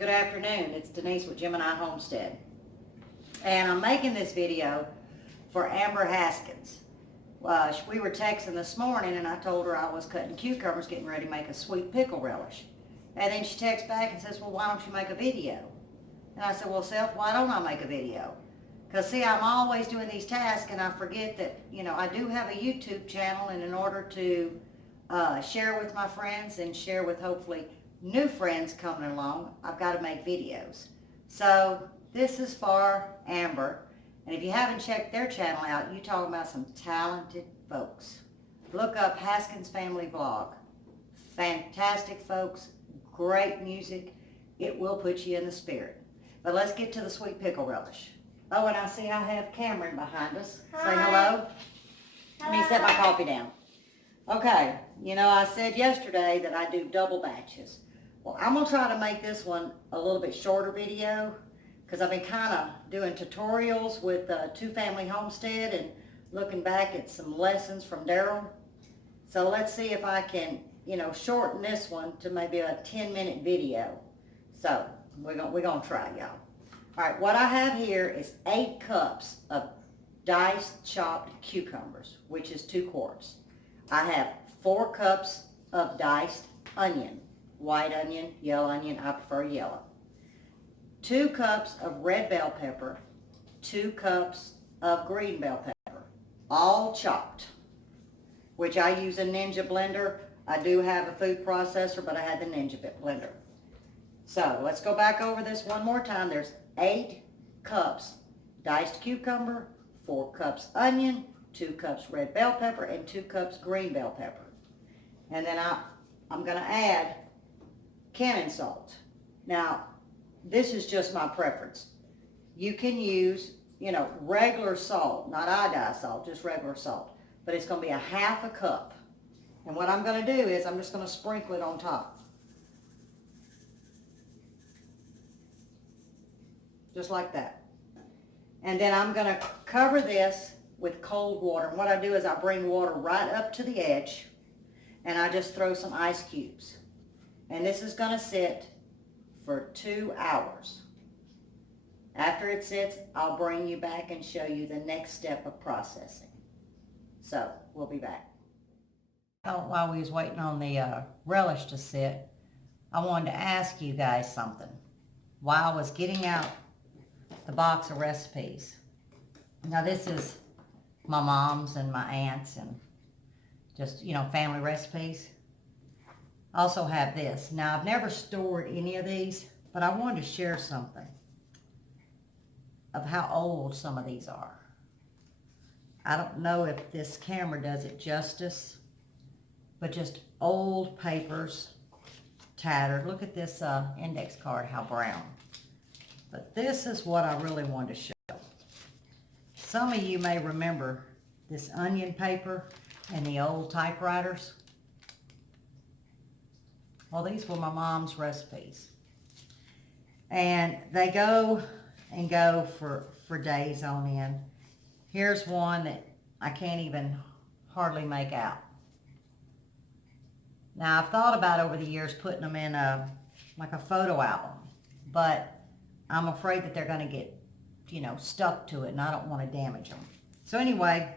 Good afternoon. It's Denise with Gemini Homestead. And I'm making this video for Amber Haskins. We were texting this morning and I told her I was cutting cucumbers, getting ready to make a sweet pickle relish. And then she texts back and says, well, why don't you make a video? And I said, well, Self, why don't I make a video? Because see, I'm always doing these tasks and I forget that, I do have a YouTube channel, and in order to share with my friends and share with hopefully new friends coming along, I've got to make videos. So this is for Amber, and if you haven't checked their channel out, you talking about some talented folks. Look up Haskins Family Vlog. Fantastic folks, great music. It will put you in the spirit. But let's get to the sweet pickle relish. Oh, and I see I have Cameron behind us. Hi. Say hello. Let me set my coffee down. Okay, I said yesterday that I do double batches. Well, I'm going to try to make this one a little bit shorter video because I've been kind of doing tutorials with Two Family Homestead and looking back at some lessons from Daryl. So let's see if I can, shorten this one to maybe a 10-minute video. So we're gonna try, y'all. All right, what I have here is 8 cups of diced chopped cucumbers, which is 2 quarts. I have 4 cups of diced onion, white onion, yellow onion, I prefer yellow. 2 cups of red bell pepper, 2 cups of green bell pepper, all chopped, which I use a Ninja blender. I do have a food processor, but I had the Ninja blender. So let's go back over this one more time. There's 8 cups diced cucumber, 4 cups onion, 2 cups red bell pepper, and 2 cups green bell pepper. And then I'm going to add cannon salt. Now, this is just my preference. You can use, regular salt, not iodized salt, just regular salt. But it's going to be a 1/2 cup. And what I'm going to do is I'm just going to sprinkle it on top. Just like that. And then I'm going to cover this with cold water. And what I do is I bring water right up to the edge and I just throw some ice cubes. And this is going to sit for 2 hours. After it sits, I'll bring you back and show you the next step of processing. So, we'll be back. While we was waiting on the relish to sit, I wanted to ask you guys something. While I was getting out the box of recipes. Now this is my mom's and my aunt's and just, family recipes. I also have this. Now I've never stored any of these, but I wanted to share something of how old some of these are. I don't know if this camera does it justice, but just old papers, tattered. Look at this index card, how brown. But this is what I really wanted to show. Some of you may remember this onion paper and the old typewriters. Well, these were my mom's recipes. And they go and go for days on end. Here's one that I can't even hardly make out. Now, I've thought about over the years putting them in like a photo album, but I'm afraid that they're going to get, stuck to it, and I don't want to damage them. So anyway,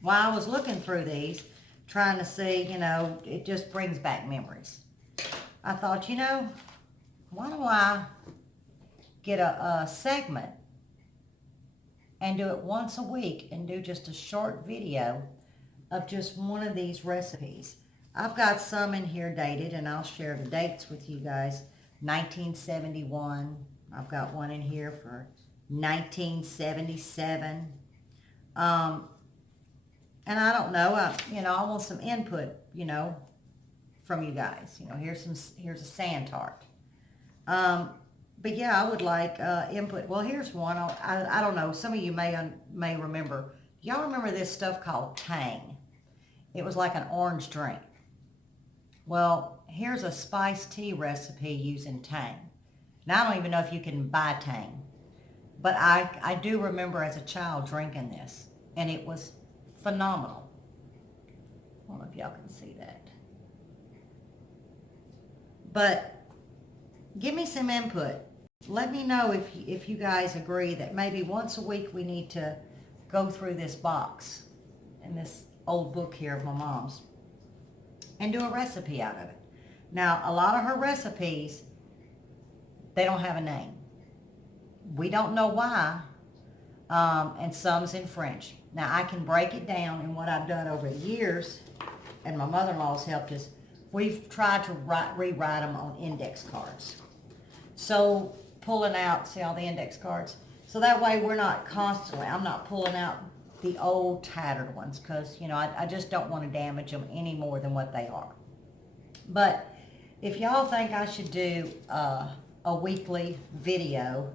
while I was looking through these, trying to see, it just brings back memories. I thought, why don't I get a segment and do it once a week and do just a short video of just one of these recipes. I've got some in here dated, and I'll share the dates with you guys. 1971. I've got one in here for 1977. And I don't know, I want some input, from you guys. Here's a sand tart. But yeah, I would like input. Well, here's one. I don't know. Some of you may remember. Y'all remember this stuff called Tang? It was like an orange drink. Well, here's a spiced tea recipe using Tang. Now, I don't even know if you can buy Tang, but I do remember as a child drinking this, and it was phenomenal. if y'all can see that. But give me some input. Let me know if you guys agree that maybe once a week we need to go through this box in this old book here of my mom's and do a recipe out of it. Now, a lot of her recipes, they don't have a name. We don't know why, and some's in French. Now, I can break it down, and what I've done over the years, and my mother-in-law's helped us, we've tried to rewrite them on index cards. So, pulling out, see all the index cards? So that way we're not constantly, I'm not pulling out the old tattered ones because, you know, I just don't want to damage them any more than what they are. But if y'all think I should do a weekly video,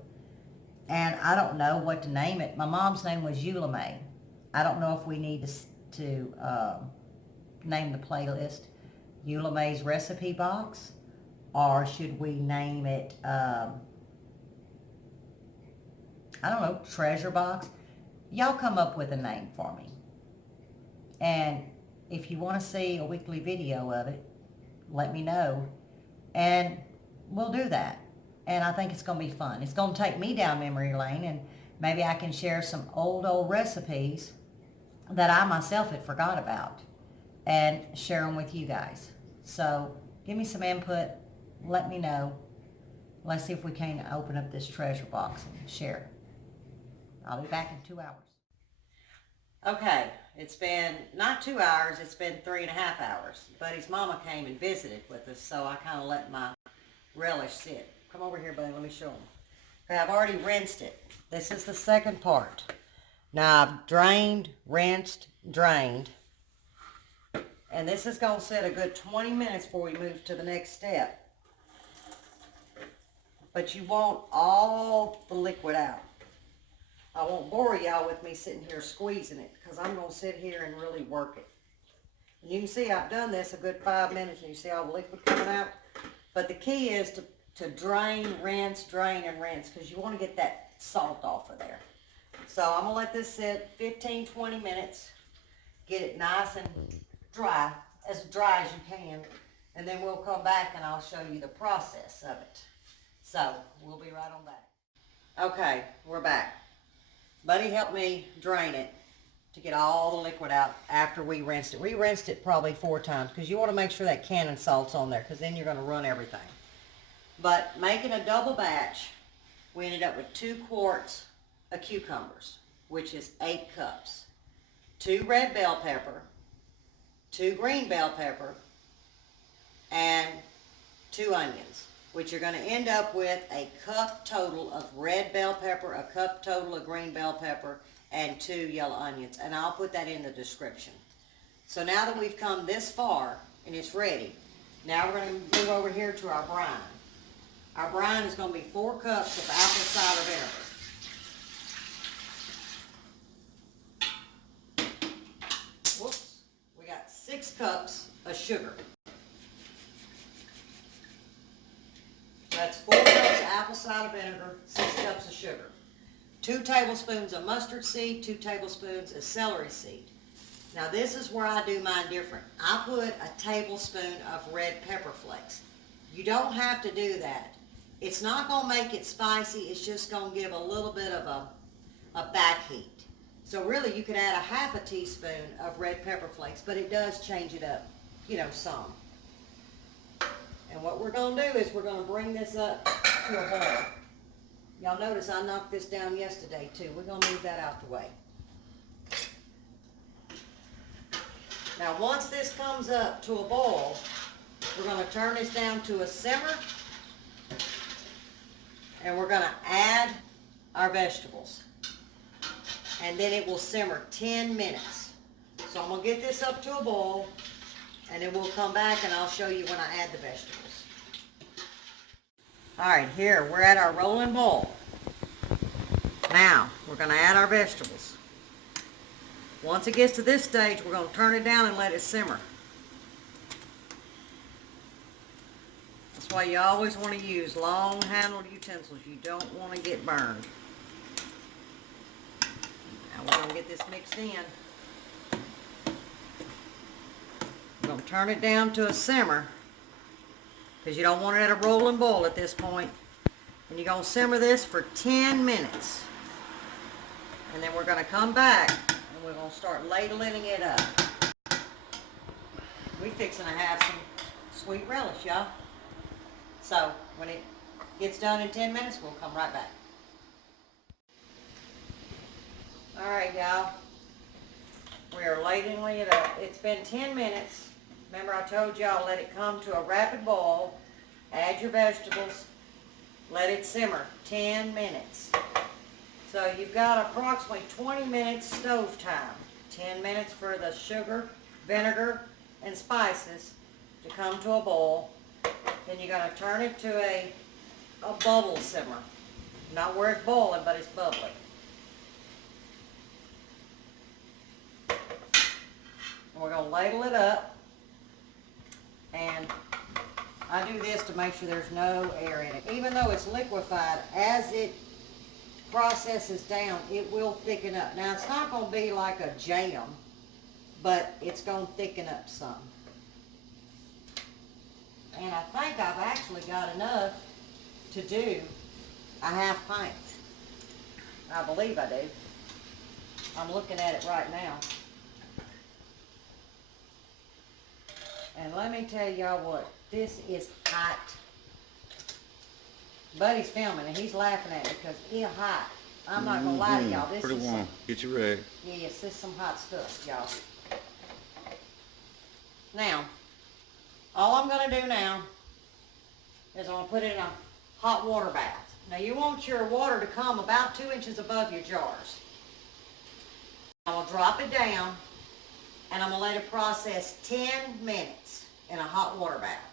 and I don't know what to name it. My mom's name was Eula May. I don't know if we need to name the playlist Eula May's Recipe Box, or should we name it, I don't know, Treasure Box. Y'all come up with a name for me. And if you want to see a weekly video of it, let me know. And we'll do that. And I think it's going to be fun. It's going to take me down memory lane, and maybe I can share some old recipes that I myself had forgot about and share them with you guys. So give me some input. Let me know. Let's see if we can open up this treasure box and share it. I'll be back in 2 hours. Okay, it's been not 2 hours, it's been 3.5 hours. Buddy's mama came and visited with us, so I kind of let my relish sit. Come over here, buddy, let me show them. Okay, I've already rinsed it. This is the second part. Now I've drained, rinsed, drained. And this is going to sit a good 20 minutes before we move to the next step. But you want all the liquid out. I won't bore y'all with me sitting here squeezing it because I'm going to sit here and really work it. And you can see I've done this a good 5 minutes and you see all the liquid coming out. But the key is to drain, rinse, drain, and rinse because you want to get that salt off of there. So I'm going to let this sit 15, 20 minutes. Get it nice and dry as you can. And then we'll come back and I'll show you the process of it. So we'll be right on back. Okay, we're back. Buddy helped me drain it to get all the liquid out after we rinsed it. We rinsed it probably 4 times because you want to make sure that cannon salt's on there because then you're going to run everything. But making a double batch, we ended up with 2 quarts of cucumbers, which is 8 cups. 2 red bell pepper, 2 green bell pepper, and 2 onions, which you're going to end up with a cup total of red bell pepper, a cup total of green bell pepper, and 2 yellow onions. And I'll put that in the description. So now that we've come this far and it's ready, now we're going to move over here to our brine. Our brine is going to be 4 cups of apple cider vinegar. Whoops. We got 6 cups of sugar. That's 4 cups of apple cider vinegar, 6 cups of sugar. 2 tablespoons of mustard seed, 2 tablespoons of celery seed. Now this is where I do mine different. I put a tablespoon of red pepper flakes. You don't have to do that. It's not going to make it spicy. It's just going to give a little bit of a back heat. So really you could add a half a teaspoon of red pepper flakes, but it does change it up, you know, some. And what we're going to do is we're going to bring this up to a boil. Y'all notice I knocked this down yesterday too. We're going to move that out the way. Now once this comes up to a boil, we're going to turn this down to a simmer. And we're going to add our vegetables. And then it will simmer 10 minutes. So I'm going to get this up to a boil. And then we'll come back and I'll show you when I add the vegetables. Alright, here we're at our rolling boil. Now we're going to add our vegetables. Once it gets to this stage, we're going to turn it down and let it simmer. That's why you always want to use long-handled utensils. You don't want to get burned. Now we're going to get this mixed in. We're going to turn it down to a simmer because you don't want it at a rolling boil at this point. And you're going to simmer this for 10 minutes. And then we're going to come back and we're going to start ladling it up. We fixing to have some sweet relish, y'all. So when it gets done in 10 minutes, we'll come right back. All right, y'all. We are ladling it up. It's been 10 minutes. Remember I told y'all let it come to a rapid boil. Add your vegetables. Let it simmer 10 minutes. So you've got approximately 20 minutes stove time. 10 minutes for the sugar, vinegar, and spices to come to a boil. Then you're going to turn it to a bubble simmer. Not where it's boiling, but it's bubbling. And we're going to ladle it up. And I do this to make sure there's no air in it. Even though it's liquefied, as it processes down, it will thicken up. Now, it's not going to be like a jam, but it's going to thicken up some. And I think I've actually got enough to do a half pint. I believe I do. I'm looking at it right now. And let me tell y'all what, this is hot. Buddy's filming and he's laughing at me because it's hot. I'm not going to lie to y'all. This pretty is warm. Get you ready. Yes, this is some hot stuff, y'all. Now, all I'm going to do now is I'm going to put it in a hot water bath. Now, you want your water to come about 2 inches above your jars. I'm going to drop it down and I'm going to let it process 10 minutes in a hot water bath.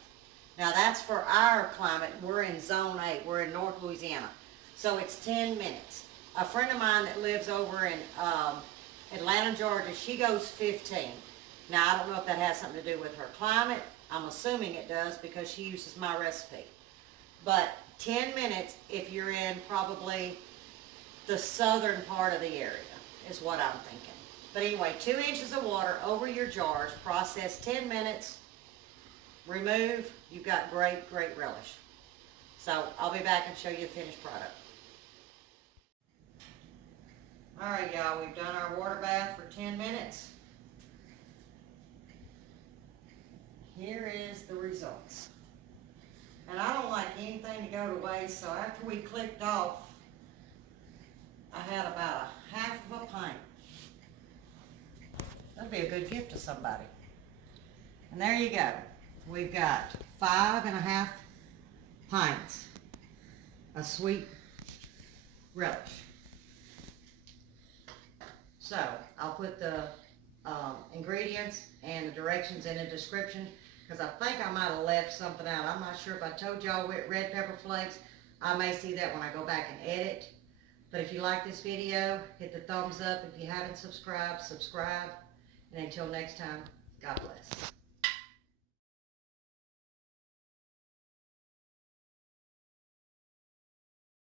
Now that's for our climate. We're in zone 8. We're in North Louisiana. So it's 10 minutes. A friend of mine that lives over in Atlanta, Georgia, she goes 15. Now I don't know if that has something to do with her climate. I'm assuming it does because she uses my recipe. But 10 minutes if you're in probably the southern part of the area is what I'm thinking. But anyway, 2 inches of water over your jars, process 10 minutes, remove, you've got great, great relish. So I'll be back and show you the finished product. All right, y'all, we've done our water bath for 10 minutes. Here is the results. And I don't like anything to go to waste, so after we clicked off, I had about a half of a pint. That'd be a good gift to somebody. And there you go. We've got 5.5 pints of sweet relish. So I'll put the ingredients and the directions in the description because I think I might have left something out. I'm not sure if I told y'all red pepper flakes. I may see that when I go back and edit. But if you like this video, hit the thumbs up. If you haven't subscribed, subscribe. And until next time, God bless.